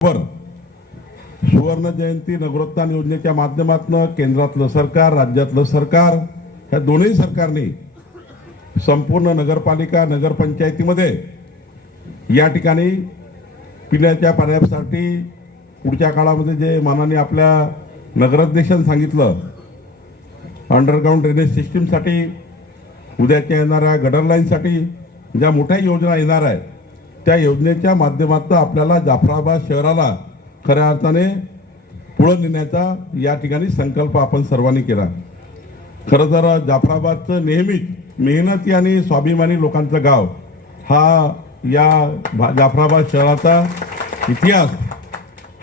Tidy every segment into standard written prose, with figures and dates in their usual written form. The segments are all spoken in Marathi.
सुवर्ण जयंती नगरोत्थान योजनेच्या माध्यमातून केंद्रातलं सरकार, राज्यातलं सरकार, ह्या दोन्ही सरकारने संपूर्ण नगरपालिका, नगरपंचायतीमध्ये या ठिकाणी पिण्याच्या पाण्यासाठी पुढच्या काळामध्ये जे माननीय आपल्या नगराध्यक्षांनी सांगितलं, अंडरग्राऊंड ड्रेनेज सिस्टीमसाठी, उद्याच्या येणाऱ्या गटर लाईनसाठी ज्या मोठ्या योजना येणार आहेत, त्या योजनेच्या माध्यमातून आपल्याला जाफराबाद शहराला खऱ्या अर्थाने पुढे नेण्याचा या ठिकाणी संकल्प आपण सर्वांनी केला. खरं तर जाफराबादचं नेहमीच मेहनती आणि स्वाभिमानी लोकांचं गाव हा या जाफराबाद शहराचा इतिहास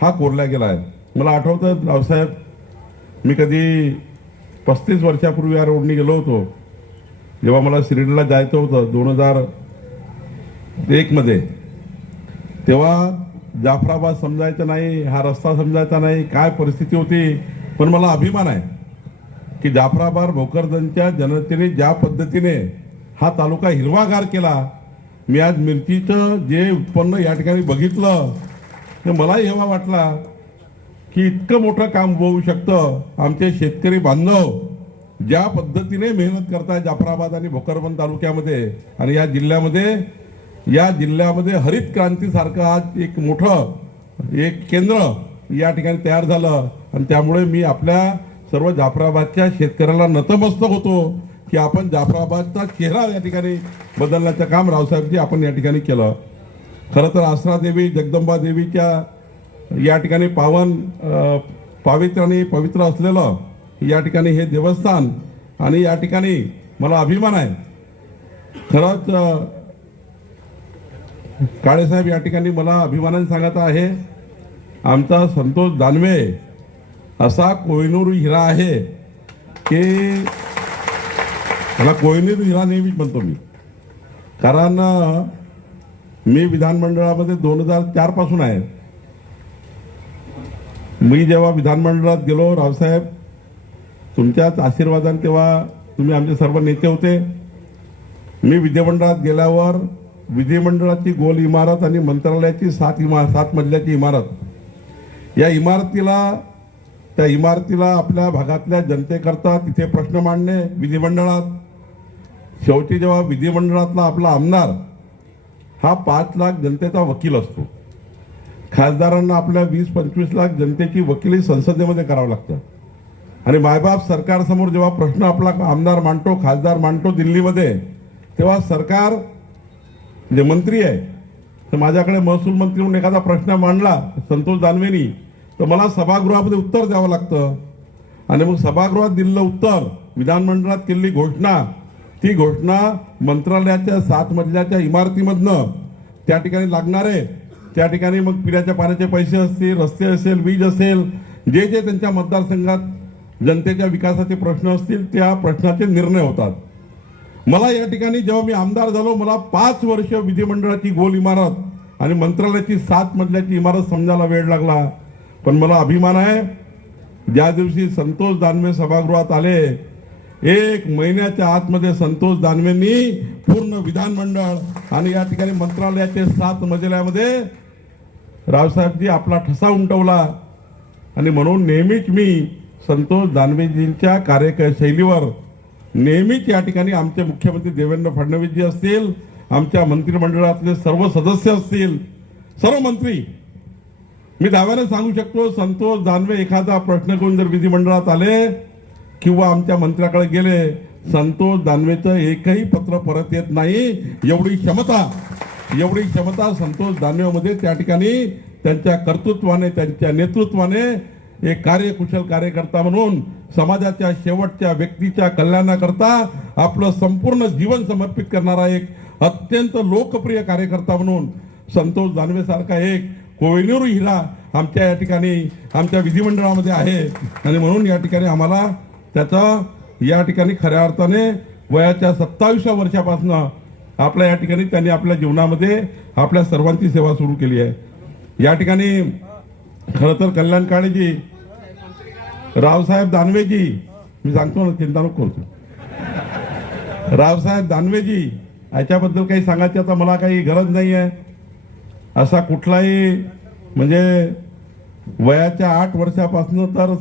हा कोरला गेला आहे. मला आठवतं रावसाहेब, मी कधी 35 वर्षापूर्वी या रोडनी गेलो होतो, जेव्हा मला शिर्डीला जायचं होतं 2001 मध्ये, तेव्हा जाफराबाद समजायचं नाही, हा रस्ता समजायचा नाही, काय परिस्थिती होती. पण मला अभिमान आहे की जाफराबाद भोकरदनच्या जनतेने ज्या पद्धतीने हा तालुका हिरवागार केला. मी आज मिरचीचं जे उत्पन्न या ठिकाणी बघितलं तर मला हेवा वाटला की इतकं मोठं काम होऊ शकतं. आमचे शेतकरी बांधव ज्या पद्धतीने मेहनत करतायत जाफराबाद आणि भोकरदन तालुक्यामध्ये आणि या जिल्ह्यामध्ये हरित क्रांतीसारखं आज एक मोठं केंद्र या ठिकाणी तयार झालं. आणि त्यामुळे मी आपल्या सर्व जाफराबादच्या शेतकऱ्याला नतमस्तक होतो की आपण जाफराबादचा चेहरा या ठिकाणी बदलण्याचं काम रावसाहेबजी आपण या ठिकाणी केलं. खरं तर आसरा देवी, जगदंबा देवीच्या या ठिकाणी पावित्र आणि पवित्र असलेलं या ठिकाणी हे देवस्थान, आणि या ठिकाणी मला अभिमान आहे. खरंच काळेसाहेब, या ठिकाणी मला अभिमानाने सांगायचं आहे, आमचा संतोष दानवे असा कोहिनूर हिरा आहे की मला कोहिनूर हिरा नेहमीच म्हणतो मी, कारण मी विधानमंडळामध्ये 2004 पासून आहे. मी जेव्हा विधानमंडळात गेलो रावसाहेब, तुमच्याच आशीर्वादाने तेव्हा तुम्ही आमचे सर्व नेते होते. मी विधिमंडळात गेल्यावर विधिमंडळाची गोल इमारत आणि मंत्रालयाची 7 मजल्याची इमारत, या त्या इमारतीला आपल्या भागातल्या जनतेकरता तिथे प्रश्न मांडणे विधिमंडळात. शेवटी जेव्हा विधिमंडळातला आपला आमदार हा 5 लाख जनतेचा वकील असतो, खासदारांना आपल्या 20-25 लाख जनतेची वकिली संसदेमध्ये करावं लागतं. आणि मायबाप सरकारसमोर जेव्हा प्रश्न आपला आमदार मांडतो, खासदार मांडतो दिल्लीमध्ये, तेव्हा सरकार जे मंत्री आहे, तर माझ्याकडे महसूल मंत्री म्हणून एखादा प्रश्न मांडला संतोष दानवेनी, तर मला सभागृहामध्ये उत्तर द्यावं लागतं. आणि मग सभागृहात दिलेलं उत्तर, विधानमंडळात केलेली घोषणा, ती घोषणा मंत्रालयाच्या 7 मजल्याच्या इमारतीमधनं त्या ठिकाणी लागणारे, त्या ठिकाणी मग पिण्याच्या पाण्याचे पैसे असतील, रस्ते असेल, वीज असेल, जे त्यांच्या मतदारसंघात जनतेच्या विकासाचे प्रश्न असतील, त्या प्रश्नाचे निर्णय होतात. मला या ठिकाणी जेव्हा मी आमदार झालो, मला 5 वर्ष विधिमंडळाची गोल इमारत आणि मंत्रालयाची 7 मजल्याची इमारत समजायला वेळ लागला. पण मला अभिमान आहे, ज्या दिवशी संतोष दानवे सभागृहात आले, 1 महिन्याच्या आतमध्ये संतोष दानवेंनी पूर्ण विधानमंडळ आणि या ठिकाणी मंत्रालयाचे 7 मजल्यामध्ये रावसाहेबजी आपला ठसा उमटवला. आणि म्हणून नेहमीच मी संतोष दानवेजींच्या कार्यशैलीवर नेहमीच या ठिकाणी आमचे मुख्यमंत्री देवेंद्र फडणवीसजी असतील, आमच्या मंत्रिमंडळातले सर्व सदस्य असतील, सर्व मंत्री, मी दाव्याने सांगू शकतो, संतोष दानवे एखादा प्रश्न घेऊन जर विधिमंडळात आले किंवा आमच्या मंत्र्याकडे गेले, संतोष दानवेचं एकही पत्र परत येत नाही. एवढी क्षमता संतोष दानवेमध्ये त्या ठिकाणी त्यांच्या कर्तृत्वाने, त्यांच्या नेतृत्वाने एक कार्यकुशल कार्यकर्ता म्हणून समाजाच्या शेवटच्या व्यक्तीच्या कल्याणाकरता आपलं संपूर्ण जीवन समर्पित करणारा एक अत्यंत लोकप्रिय कार्यकर्ता म्हणून संतोष दानवे सारखा एक कोहिनूर हिरा आमच्या या ठिकाणी आमच्या विधिमंडळामध्ये आहे. आणि म्हणून या ठिकाणी आम्हाला त्याचा या ठिकाणी खऱ्या अर्थाने वयाच्या 27व्या वर्षापासून आपल्या या ठिकाणी त्यांनी आपल्या जीवनामध्ये आपल्या सर्वांची सेवा सुरू केली आहे. या ठिकाणी खरं तर कल्याण काळेजी, रावसाहेब दानवेजी, मी सांगतो ना, चिंता नको करू, रावसाहेब दानवेजी याच्याबद्दल काही सांगायची आता मला काही गरज नाही आहे. असा कुठलाही म्हणजे वयाच्या 8 वर्षापासून तर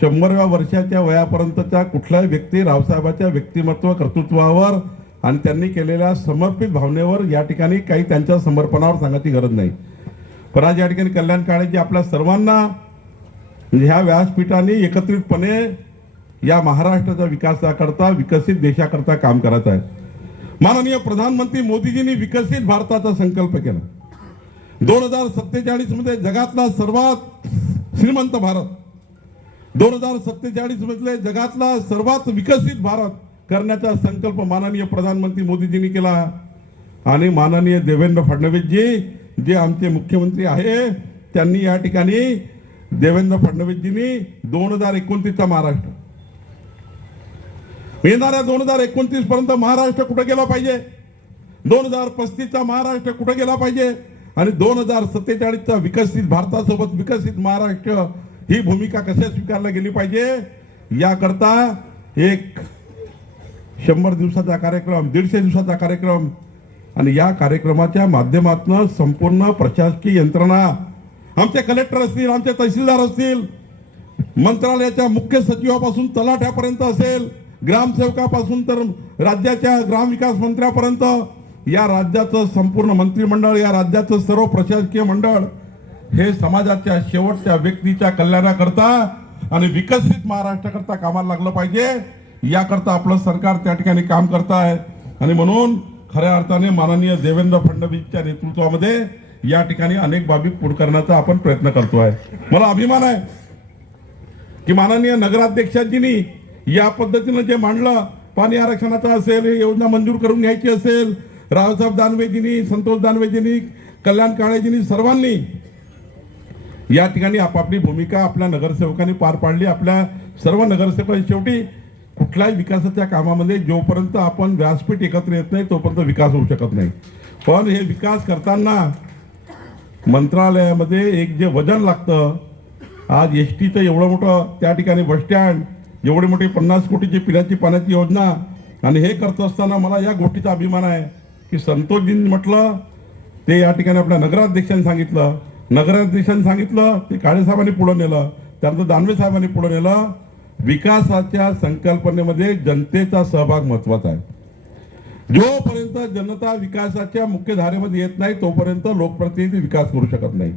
100व्या वर्षाच्या वयापर्यंतच्या कुठलाही व्यक्ती रावसाहेबांच्या व्यक्तिमत्व कर्तृत्वावर आणि त्यांनी केलेल्या समर्पित भावनेवर या ठिकाणी काही त्यांच्या समर्पणावर सांगायची गरज नाही. पण आज या ठिकाणी कल्याण काळेजी आपल्या सर्वांना ह्या व्यासपीठाने एकत्रितपणे या महाराष्ट्राच्या विकासाकरता विकसित देशाकरता काम करायचं आहे. माननीय प्रधानमंत्री मोदीजींनी विकसित भारताचा संकल्प केला. 2047 मध्ये जगातला सर्वात श्रीमंत भारत, 2047 मध्ये जगातला सर्वात विकसित भारत करण्याचा संकल्प माननीय प्रधानमंत्री मोदीजींनी केला. आणि माननीय देवेंद्र फडणवीसजी जे आमचे मुख्यमंत्री आहे, त्यांनी या ठिकाणी देवेंद्र फडणवीसजींनी 2029चा महाराष्ट्र, येणाऱ्या 2029 पर्यंत महाराष्ट्र कुठे गेला पाहिजे, 2035चा महाराष्ट्र कुठे गेला पाहिजे आणि 2047चा विकसित भारतासोबत विकसित महाराष्ट्र ही भूमिका कशी स्वीकारली गेली पाहिजे याकरता एक 100 दिवसाचा कार्यक्रम, 150 दिवसाचा कार्यक्रम आणि या कार्यक्रमाच्या माध्यमातून संपूर्ण प्रशासकीय यंत्रणा, आमचे कलेक्टर असतील, आमचे तहसीलदार असतील, मंत्रालयाच्या मुख्य सचिवापासून तलाठ्यापर्यंत असेल, ग्रामसेवकापासून तर राज्याच्या ग्रामविकास मंत्र्यापर्यंत या राज्याचं संपूर्ण मंत्रिमंडळ, या राज्याचं सर्व प्रशासकीय मंडळ हे समाजाच्या शेवटच्या व्यक्तीच्या कल्याणाकरता आणि विकसित महाराष्ट्राकरता कामाला लागलं पाहिजे याकरता आपलं सरकार त्या ठिकाणी काम करत आहे. आणि म्हणून खऱ्या अर्थाने माननीय देवेंद्र फडणवीसच्या नेतृत्वामध्ये या ठिकाणी अनेक बाबी पूर्ण करण्याचा आपण प्रयत्न करतोय. मला अभिमान आहे की माननीय नगराध्यक्षांनी या पद्धतीनं जे मांडलं, पाणी आरक्षणाचा असेल, ही योजना मंजूर करून घ्यायची असेल, रावसाहेब दानवेजींनी, संतोष दानवेजींनी, कल्याण काळेजींनी, सर्वांनी या ठिकाणी आपापली भूमिका आपल्या नगरसेवकांनी पार पाडली. आपल्या सर्व नगरसेवकांनी शेवटी कुठल्याही विकासाच्या कामामध्ये जोपर्यंत आपण व्यासपीठ एकत्र येत नाही तोपर्यंत विकास होऊ शकत नाही. पण हे विकास करताना मंत्रालयामध्ये एक जे वजन लागतं, आज एसटीचं एवढं मोठं त्या ठिकाणी बसस्टँड, एवढी मोठी 50 कोटीची पिण्याची पाण्याची योजना, आणि हे करत असताना मला या गोष्टीचा अभिमान आहे की संतोषजींनी म्हटलं ते या ठिकाणी आपल्या नगराध्यक्षांनी सांगितलं, ते काळेसाहेबांनी पुढे नेलं, त्यानंतर दानवे साहेबांनी पुढे नेलं. विकासाच्या संकल्पनेमध्ये जनतेचा सहभाग महत्वाचा आहे. जोपर्यंत जनता विकासाच्या मुख्य धारेमध्ये येत नाही तोपर्यंत लोकप्रतिनिधी विकास करू शकत नाही.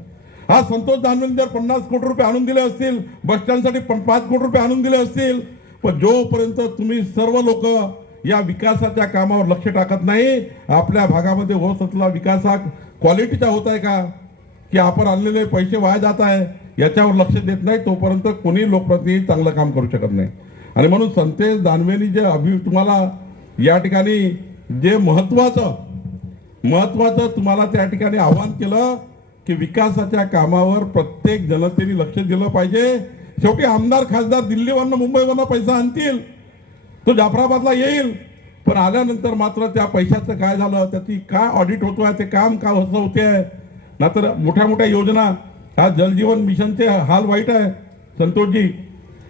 आज संतोष दानवेंनी जर 50 कोटी रुपये आणून दिले असतील, बसस्टँडसाठी 5 कोटी रुपये आणून दिले असतील, पण जोपर्यंत तुम्ही सर्व लोक या विकासाच्या कामावर लक्ष टाकत नाही, आपल्या भागामध्ये होत असलेला विकास हा क्वालिटीचा होत आहे का की आपण आणलेले पैसे वाया जात आहे याच्यावर लक्ष देत नाही, तोपर्यंत कोणी लोकप्रतिनिधी चांगलं काम करू शकत नाही. आणि म्हणून संतोष दानवेंनी जे तुम्हाला या ठिकाणी जे महत्वाचं तुम्हाला त्या ठिकाणी आवाहन केलं की विकासाच्या कामावर प्रत्येक जनतेने लक्ष दिलं पाहिजे. शेवटी आमदार खासदार दिल्लीवरनं मुंबईवरनं पैसा आणतील, तो जाफराबादला येईल, पण आल्यानंतर मात्र त्या पैशाचं काय झालं, त्याची काय ऑडिट होतोय, ते काम का होते, नाहीतर मोठ्या मोठ्या योजना, आज जलजीवन मिशनचे हाल वाईट आहे संतोषजी.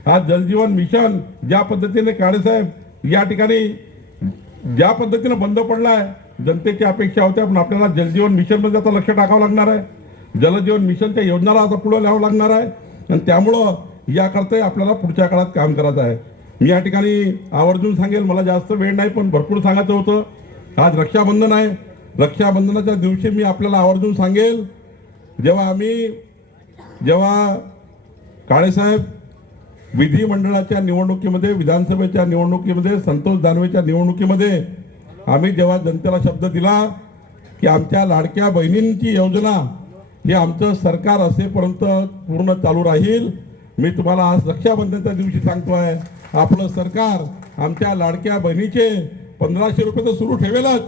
आज जलजीवन मिशन ज्या पद्धतीने काळेसाहेब या ठिकाणी ज्या पद्धतीने बंद पडलाय, जनतेची अपेक्षा होत्या, पण आपल्याला जलजीवन मिशनमध्ये आता लक्ष टाकावं लागणार आहे. जलजीवन मिशनच्या योजनाला आता पुढे न्यावं लागणार आहे आणि त्यामुळं याकरता आपल्याला पुढच्या काळात काम करायचं आहे. मी या ठिकाणी आवर्जून सांगेल, मला जास्त वेळ नाही पण भरपूर सांगायचं होतं. आज रक्षाबंधन आहे, रक्षाबंधनाच्या दिवशी मी आपल्याला आवर्जून सांगेल, जेव्हा काळेसाहेब विधिमंडळाच्या निवडणुकीमध्ये, विधानसभेच्या निवडणुकीमध्ये, संतोष दानवेच्या निवडणुकीमध्ये आम्ही जेव्हा जनतेला शब्द दिला की आमच्या लाडक्या बहिणींची योजना ही आमचं सरकार असेपर्यंत पूर्ण चालू राहील, मी तुम्हाला आज रक्षाबंधनाच्या दिवशी सांगतोय, आपलं सरकार आमच्या लाडक्या बहिणीचे 1500 रुपये तर सुरू ठेवेलच,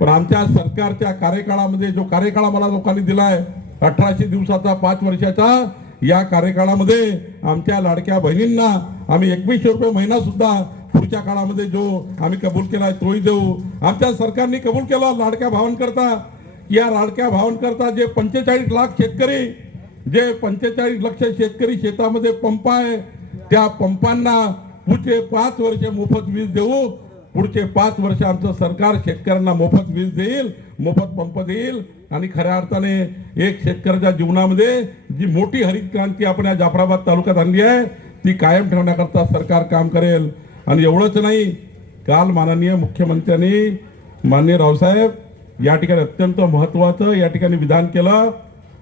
पण आमच्या सरकारच्या कार्यकाळामध्ये जो कार्यकाळ मला लोकांनी दिलाय 1800 दिवसाचा, 5 वर्षाचा, या कार्यकाळामध्ये आमच्या लाडक्या बहिणींना आम्ही 2100 रुपये महिना सुद्धा पुढच्या काळामध्ये जो आम्ही कबूल केलाय तोही देऊ. आमच्या सरकारने कबूल केला लाडक्या भावांकरता, या लाडक्या भावांकरता जे 45 लाख शेतकरी, जे 45 लक्ष शेतकरी शेतामध्ये पंप आहे, त्या पंपांना पुढचे 5 वर्ष मोफत वीज देऊ. पुढचे 5 वर्ष आमचं सरकार शेतकऱ्यांना मोफत वीज देईल, मोफत पंप देईल आणि खऱ्या अर्थाने एक शेतकऱ्याच्या जीवनामध्ये जी मोठी हरित क्रांती आपण या जाफराबाद तालुक्यात आणली आहे ती कायम ठेवण्याकरता सरकार काम करेल. आणि एवढंच नाही, काल माननीय मुख्यमंत्र्यांनी माननीय रावसाहेब या ठिकाणी अत्यंत महत्वाचं या ठिकाणी विधान केलं.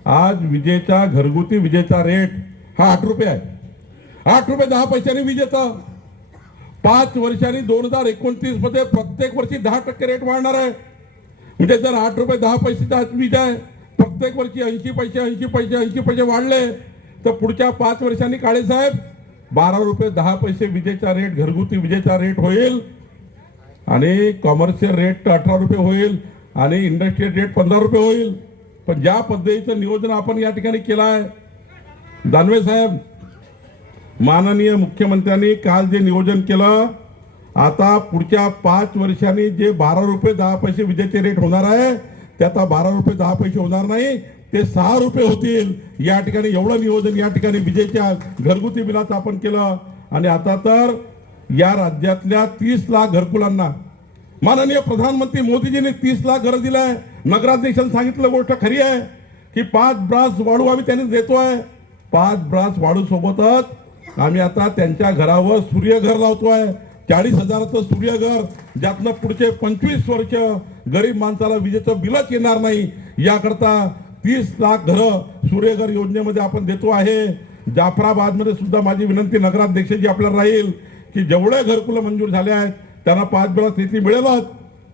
आज विजेचा घरगुती विजेचा रेट हा 8 रुपये आहे. 8 रुपये 10 पैशांनी विजेचा 5 वर्षांनी 2029 मध्ये प्रत्येक वर्षी 10% रेट वाढणार आहे. म्हणजे जर 8 रुपये 10 पैशाचा वीज आहे, प्रत्येक वर्षी 80 पैसे वाढले तर पुढच्या 5 वर्षांनी काळे साहेब 12 रुपये 10 पैसे विजेचा रेट घरगुती विजेचा रेट होईल आणि कॉमर्शियल रेट 18 रुपये होईल आणि इंडस्ट्रियल रेट 15 रुपये होईल. पण ज्या पद्धतीचं नियोजन आपण या ठिकाणी केलं आहे, दानवे साहेब माननीय मुख्यमंत्र्यांनी काल जे नियोजन केलं, आता पुढच्या 5 वर्षांनी जे 12 रुपये 10 पैसे विजेचे रेट होणार आहे ते आता 12 रुपये 10 पैसे होणार नाही, ते 6 रुपये होतील. या ठिकाणी एवढं नियोजन या ठिकाणी विजेच्या घरगुती बिलाचं आपण केलं. आणि आता तर या राज्यातल्या 30 लाख घरकुलांना माननीय प्रधानमंत्री मोदीजींनी 30 लाख घरं दिलंय. नगराध्यक्षांनी सांगितलं गोष्ट खरी आहे की 5 ब्रास वाढू आम्ही त्यांनी देतोय. 5 ब्रास वाढू सोबतच आम्ही आता त्यांच्या घरावर सूर्यघर लावतोय. 40,000चं सूर्यघर, ज्यातनं पुढचे 25 वर्ष गरीब माणसाला विजेचं बिलच येणार नाही. याकरता 30 लाख घरं सूर्यघर योजनेमध्ये आपण देतो आहे. जाफराबादमध्ये सुद्धा माझी विनंती नगराध्यक्षाची आपल्याला राहील की जेवढे घरकुलं मंजूर झाले आहेत त्यांना 5 ब्रास निधी मिळेलच,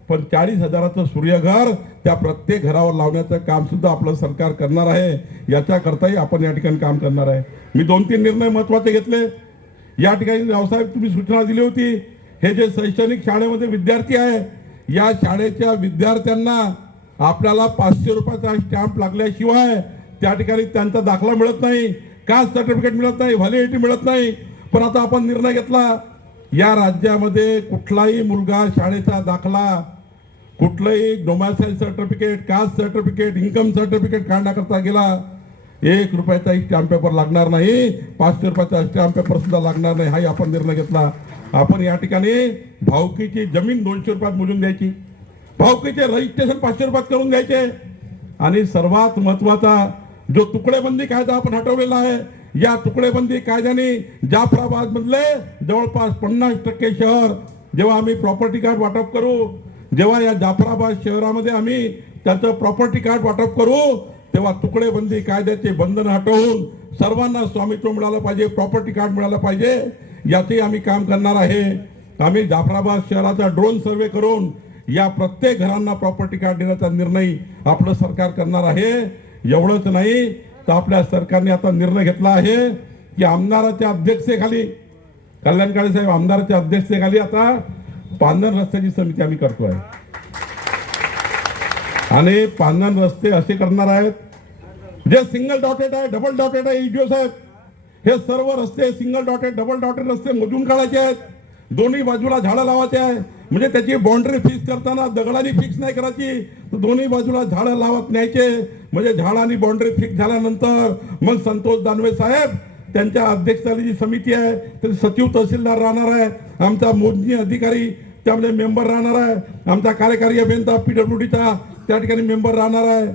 पण 40,000चं सूर्यघर त्या प्रत्येक घरावर लावण्याचं काम सुद्धा आपलं सरकार करणार आहे. याच्याकरताही आपण या ठिकाणी काम करणार आहे. मी 2-3 निर्णय महत्वाचे घेतले या ठिकाणी. रावसाहेब तुम्ही सूचना दिली होती, हे जे शैक्षणिक शाळेमध्ये विद्यार्थी आहे या शाळेच्या विद्यार्थ्यांना आपल्याला 500 रुपयाचा स्टॅम्प लागल्याशिवाय त्या ठिकाणी त्यांचा दाखला मिळत नाही, कास्ट सर्टिफिकेट मिळत नाही, व्हॅलिडिटी मिळत नाही. पण आता आपण निर्णय घेतला, या राज्यामध्ये कुठलाही मुलगा शाळेचा दाखला, कुठलंही domicile certificate, caste certificate, income certificate काढण्याकरता गेला 1 रुपयाचा स्टॅम्प पेपर लागणार नाही, 500 रुपयाचा स्टॅम्प पेपर सुद्धा लागणार नाही. हाही आपण निर्णय घेतला. आपण या ठिकाणी भावकीची जमीन 200 रुपयात मोजून द्यायची, भावकीचे रजिस्ट्रेशन 500 रुपयात करून द्यायचे. आणि सर्वात महत्वाचा जो तुकडेबंदी कायदा आपण हटवलेला आहे, या तुकडेबंदी कायद्याने जाफराबाद मधले जवळपास 50% शहर जेव्हा आम्ही प्रॉपर्टी कार्ड वाटप करू, जेव्हा या जाफराबाद शहरामध्ये आम्ही त्याचं प्रॉपर्टी कार्ड वाटप करू, तेव्हा तुकडेबंदी कायद्याचे बंधन हटवून सर्वांना स्वामित्व मिळालं पाहिजे, प्रॉपर्टी कार्ड मिळालं पाहिजे. याचे आम्ही काम करणार आहे. आम्ही जाफराबाद शहराचा ड्रोन सर्वे करून या प्रत्येक घरांना प्रॉपर्टी कार्ड देण्याचा निर्णय आपलं सरकार करणार आहे. एवढंच नाही तर आपल्या सरकारने आता निर्णय घेतला आहे की आमदाराच्या अध्यक्षतेखाली, कल्याण काळे साहेब आमदाराच्या अध्यक्षतेखाली आता पांधन रस्त्याची समिती आम्ही करतोय. आणि पांधन रस्ते असे करणार आहेत जे सिंगल डॉटेड आहे, डबल डॉटेड आहे. ईडीओ साहेब, हे सर्व रस्ते सिंगल डॉटेड, डबल डॉटेड रस्ते मोजून काढायचे आहेत. दोन्ही बाजूला झाडं लावायचे आहे. म्हणजे त्याची बाउंड्री फिक्स करताना दगडाने फिक्स नाही करायची, तर दोन्ही बाजूला झाडं लावत न्यायचे. म्हणजे झाडांनी बाउंड्री फिक्स झाल्यानंतर मग संतोष दानवे साहेब त्यांच्या अध्यक्षतेखाली जी समिती आहे ते सचिव तहसीलदार राहणार आहे, आमचा मोजणी अधिकारी त्यामध्ये मेंबर राहणार आहे, आमचा कार्यकारी अभियंता PWDचा त्या ठिकाणी मेंबर राहणार आहे.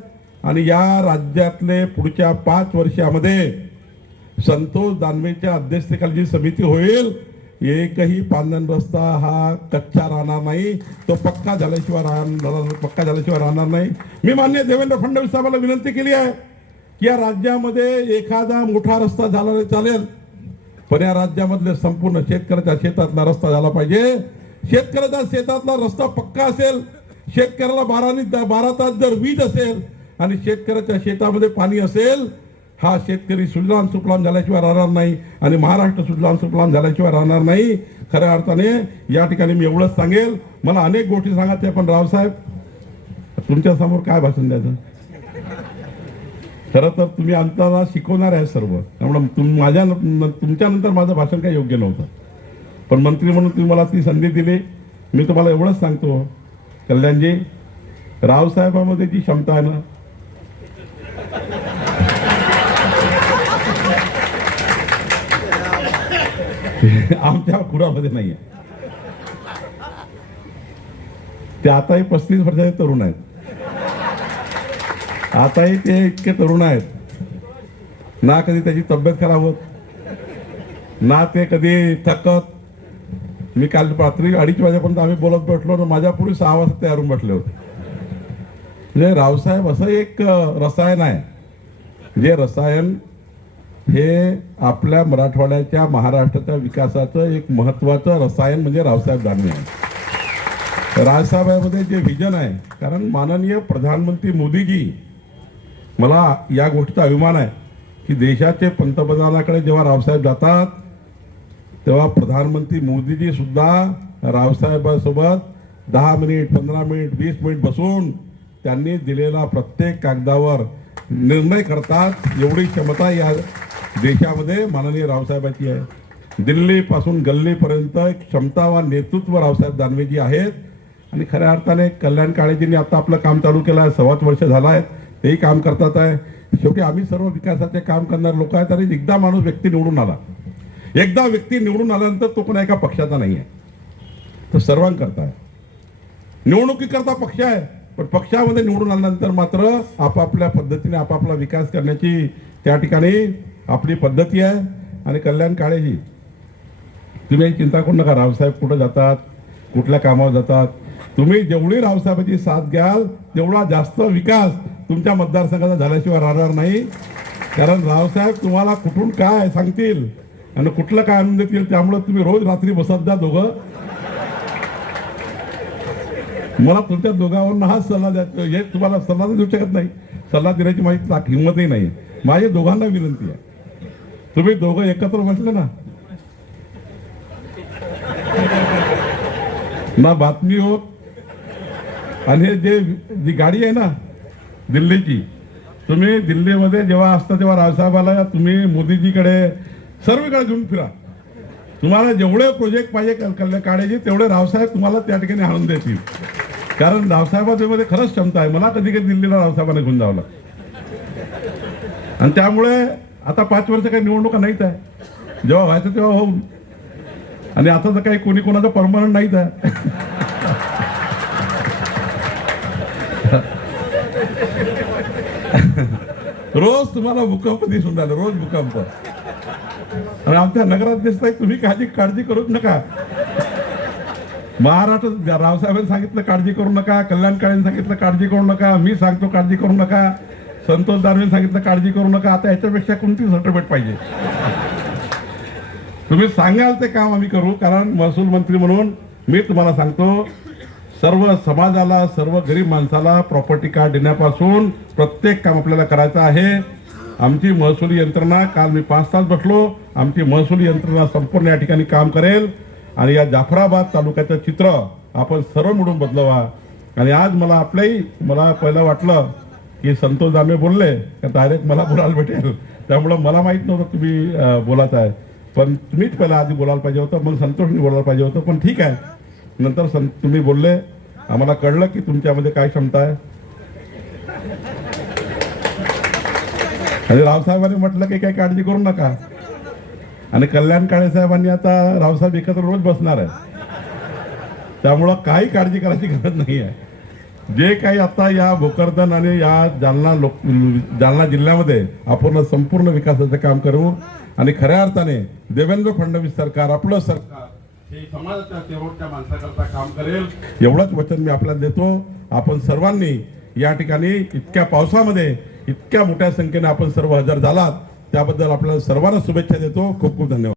आणि या राज्यातले पुढच्या 5 वर्षामध्ये संतोष दानवेच्या अध्यक्षतेखाली जी समिती होईल, एकही पांधन रस्ता हा कच्चा राहणार नाही, तो पक्का झाल्याशिवाय राहणार नाही. मी माननीय देवेंद्र फडणवीस साहेबांना विनंती केली आहे की या राज्यामध्ये एखादा मोठा रस्ता झाला चालेल, पण या राज्यामधले संपूर्ण शेतकऱ्याच्या शेतातला रस्ता झाला पाहिजे. शेतकऱ्याच्या शेतातला रस्ता पक्का असेल, शेतकऱ्याला 12 तास जर वीज असेल आणि शेतकऱ्याच्या शेतामध्ये पाणी असेल, हा शेतकरी सुजलाम सुफलाम झाल्याशिवाय राहणार नाही आणि महाराष्ट्र सुजलाम सुफलाम झाल्याशिवाय राहणार नाही. खऱ्या अर्थाने या ठिकाणी मी एवढंच सांगेल. मला अनेक गोष्टी सांगायच्या, पण रावसाहेब तुमच्या समोर काय भाषण द्यायचं. खरं तर तुम्ही आमच्याला शिकवणार आहे सर्व, त्यामुळे तुमच्या नंतर माझं भाषण काही योग्य नव्हतं, पण मंत्री म्हणून तुम्ही मला ती संधी दिली. मी तुम्हाला एवढंच सांगतो कल्याणजी, रावसाहेबांमध्ये जी क्षमता आहे ना, आमच्या कुणामध्ये नाहीये. ते आताही 35 वर्षाचे तरुण आहेत. आताही ते इतके तरुण आहेत, ना कधी त्याची तब्येत खराब होत, ना ते कधी थकत. मी काल रात्री 2:30 वाजेपर्यंत आम्ही बोलत बसलो ना, माझ्या पुढे 6 वाजता तयारून बसले होते. म्हणजे रावसाहेब असं एक रसायन आहे, जे रसायन हे आपल्या मराठवाड्याच्या महाराष्ट्राच्या विकासाचं एक महत्वाचं रसायन म्हणजे रावसाहेब दानवे आहे. रावसाहेबांमध्ये जे विजन आहे, कारण माननीय प्रधानमंत्री मोदीजी, मला या गोष्टीचा अभिमान आहे की देशाचे पंतप्रधानाकडे जेव्हा रावसाहेब जातात तेव्हा प्रधानमंत्री मोदीजी सुद्धा रावसाहेबांसोबत 10 मिनिट, 15 मिनिट, 20 मिनिट बसून त्यांनी दिलेला प्रत्येक कागदावर निर्णय करतात. एवढी क्षमता या देशामध्ये माननीय रावसाहेबांची आहे. दिल्लीपासून गल्लीपर्यंत क्षमतावान नेतृत्व रावसाहेब दानवेजी आहेत. आणि खऱ्या अर्थाने कल्याण काळेजींनी आता आपलं काम चालू केलं आहे, 1.25 वर्ष झालं आहे, तेही काम करतात आहे. शेवटी आम्ही सर्व विकासाचे काम करणारे लोक आहेत. आणि एकदा माणूस व्यक्ती निवडून आला, एकदा व्यक्ती निवडून आल्यानंतर तो कोणा एका पक्षाचा नाही आहे, तो सर्वांकरता आहे. निवडणुकीकरता पक्ष आहे, पण पक्षामध्ये निवडून आल्यानंतर मात्र आपापल्या पद्धतीने आपापला विकास करण्याची त्या ठिकाणी आपली पद्धती आहे. आणि कल्याण काळेजी, तुम्ही चिंता करू नका, रावसाहेब कुठं जातात, कुठल्या कामावर जातात, तुम्ही जेवढी रावसाहेबांची साथ घ्याल तेवढा जास्त विकास तुमच्या मतदारसंघाचा झाल्याशिवाय राहणार नाही. कारण रावसाहेब तुम्हाला कुठून काय सांगतील आणि कुठलं काय आणून देतील. त्यामुळे तुम्ही रोज रात्री बसत जा दोघं. मला तुमच्या दोघांवरून हाच सल्ला द्यायचा, हे तुम्हाला सल्ला देऊ शकत नाही, सल्ला देण्याची माझी हिंमतही नाही. माझी दोघांना विनंती आहे, तुम्ही दोघं एकत्र बसले ना बातमी होत. आणि हे जी गाडी आहे ना दिल्लीची, तुम्ही दिल्लीमध्ये जेव्हा असता तेव्हा रावसाहेबाला तुम्ही मोदीजीकडे सर्वीकडे घेऊन फिरा. तुम्हाला जेवढे प्रोजेक्ट पाहिजे कल्याण काळेजी तेवढे रावसाहेब तुम्हाला त्या ठिकाणी आणून देतील. कारण रावसाहेबांमध्ये खरंच क्षमता आहे. मला कधी कधी दिल्लीला रावसाहेबांना घेऊन जावं लागतं. आणि त्यामुळे आता 5 वर्ष काही निवडणुका नाहीत आहे, जेव्हा व्हायचं तेव्हा होऊ. आणि आता तर काही कोणी कोणाचं परमनंट नाहीच आहे. रोज तुम्हाला भूकंप दिसून राहिले, रोज भूकंप. आणि आमच्या नगरात दिसत आहे, तुम्ही काळजी करूच नका. महाराष्ट्र रावसाहेबांनी सांगितलं काळजी करू नका, कल्याण काळेंनी सांगितलं काळजी करू नका, मी सांगतो काळजी करू नका, संतोष दानवेंनी सांगितलं काळजी करू नका. आता याच्यापेक्षा कोणती सर्टिफिकेट पाहिजे? तुम्ही सांगाल ते काम आम्ही करू. कारण महसूल मंत्री म्हणून मी तुम्हाला सांगतो, सर्व समाजाला, सर्व गरीब माणसाला प्रॉपर्टी कार्ड देण्यापासून प्रत्येक काम आपल्याला करायचं आहे. आमची महसुली यंत्रणा, काल मी 5 तास बसलो, आमची महसुली यंत्रणा संपूर्ण या ठिकाणी काम करेल. आणि या जाफराबाद तालुक्याचं चित्र आपण सर्व मिळून बदलवा. आणि आज मला पहिलं वाटलं की संतोष दानवे बोलले का डायरेक्ट मला बोलायला भेटेल, त्यामुळं मला माहीत नव्हतं तुम्ही बोलत आहे. पण तुम्हीच पहिला आधी बोलायला पाहिजे होतं, मग संतोषने बोलायला पाहिजे होतं. पण ठीक आहे, नंतर तुम्ही बोलले, आम्हाला कळलं की तुमच्यामध्ये काय क्षमता आहे. आणि रावसाहेबांनी म्हटलं की काही काळजी करू नका. आणि कल्याण काळे साहेबांनी आता रावसाहेब एकत्र रोज बसणार आहे, त्यामुळं काही काळजी करायची गरज नाही आहे. जे काही आता या भोकरदन आणि या जालना जिल्ह्यामध्ये आपण संपूर्ण विकासाचं काम करू. आणि खऱ्या अर्थाने देवेंद्र फडणवीस सरकार, आपलं सरकार हे समाजाच्या शेवटच्या माणसाकरता काम करेल, एवढंच वचन मी आपल्याला देतो. आपण सर्वांनी या ठिकाणी इतक्या पावसामध्ये इतक्या मोठ्या संख्येने आपण सर्व हजर झालात, त्याबद्दल आपल्याला सर्वांना शुभेच्छा देतो. खूप खूप धन्यवाद.